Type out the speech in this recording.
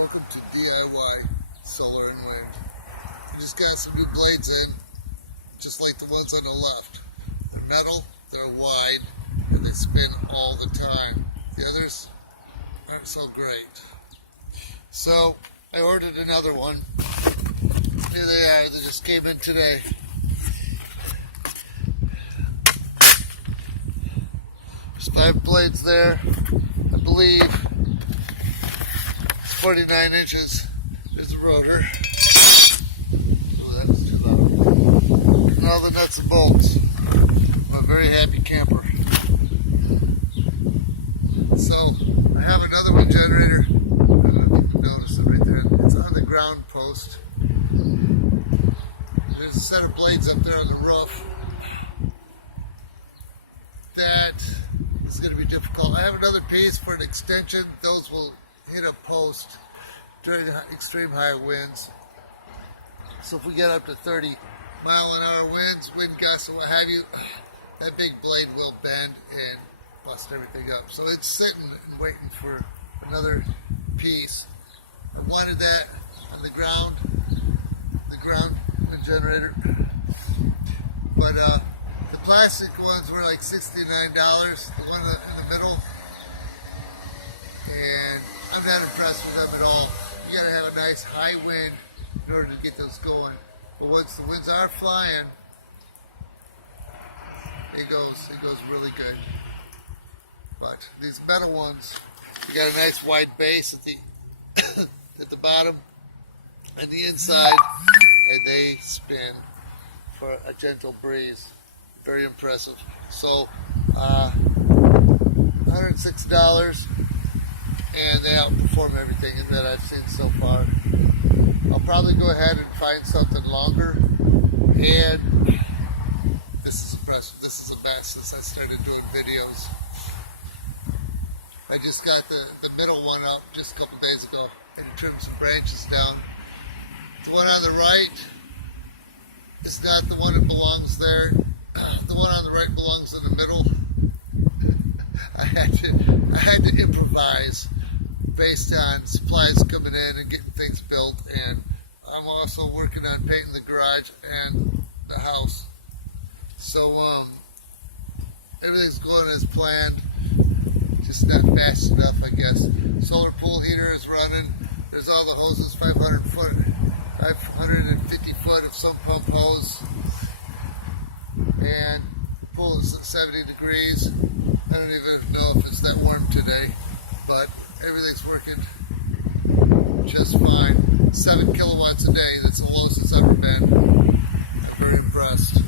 Welcome to DIY Solar and Wind. We just got some new blades in, just like the ones on the left. They're metal, they're wide, and they spin all the time. The others aren't so great. So I ordered another one. Here they are, they just came in today. There's 5 blades there, I believe. It's 49 inches. There's the rotor. Oh, that was too loud. And all the nuts and bolts. I'm a very happy camper. So, I have another wind generator. I don't know if you can notice it right there. It's on the ground post. There's a set of blades up there on the roof. That is going to be difficult. I have another piece for an extension. Those will hit a post during extreme high winds. So if we get up to 30-mile-an-hour winds, wind gusts, and what have you, that big blade will bend and bust everything up. So it's sitting and waiting for another piece. I wanted that on the ground wind generator. But the plastic ones were like $69, the one in the middle. And I'm not impressed with them at all. You gotta have a nice high wind in order to get those going. But once the winds are flying, it goes really good. But these metal ones, you got a nice wide base at the at the bottom and the inside, and they spin for a gentle breeze. Very impressive. So $106. And they outperform everything that I've seen so far. I'll probably go ahead and find something longer. And this is impressive. This is the best since I started doing videos. I just got the middle one up just a couple days ago and trimmed some branches down. The one on the right is not the one that belongs there. The one on the right belongs in the middle. I had to improvise based on supplies coming in and getting things built, and I'm also working on painting the garage and the house. So everything's going as planned, just not fast enough, I guess. Solar pool heater is running. There's all the hoses, 550 foot of sump pump hose, and pool is at 70 degrees. I don't even know if it's that warm today, but everything's working just fine. 7 kilowatts a day, that's the lowest it's ever been. I'm very impressed.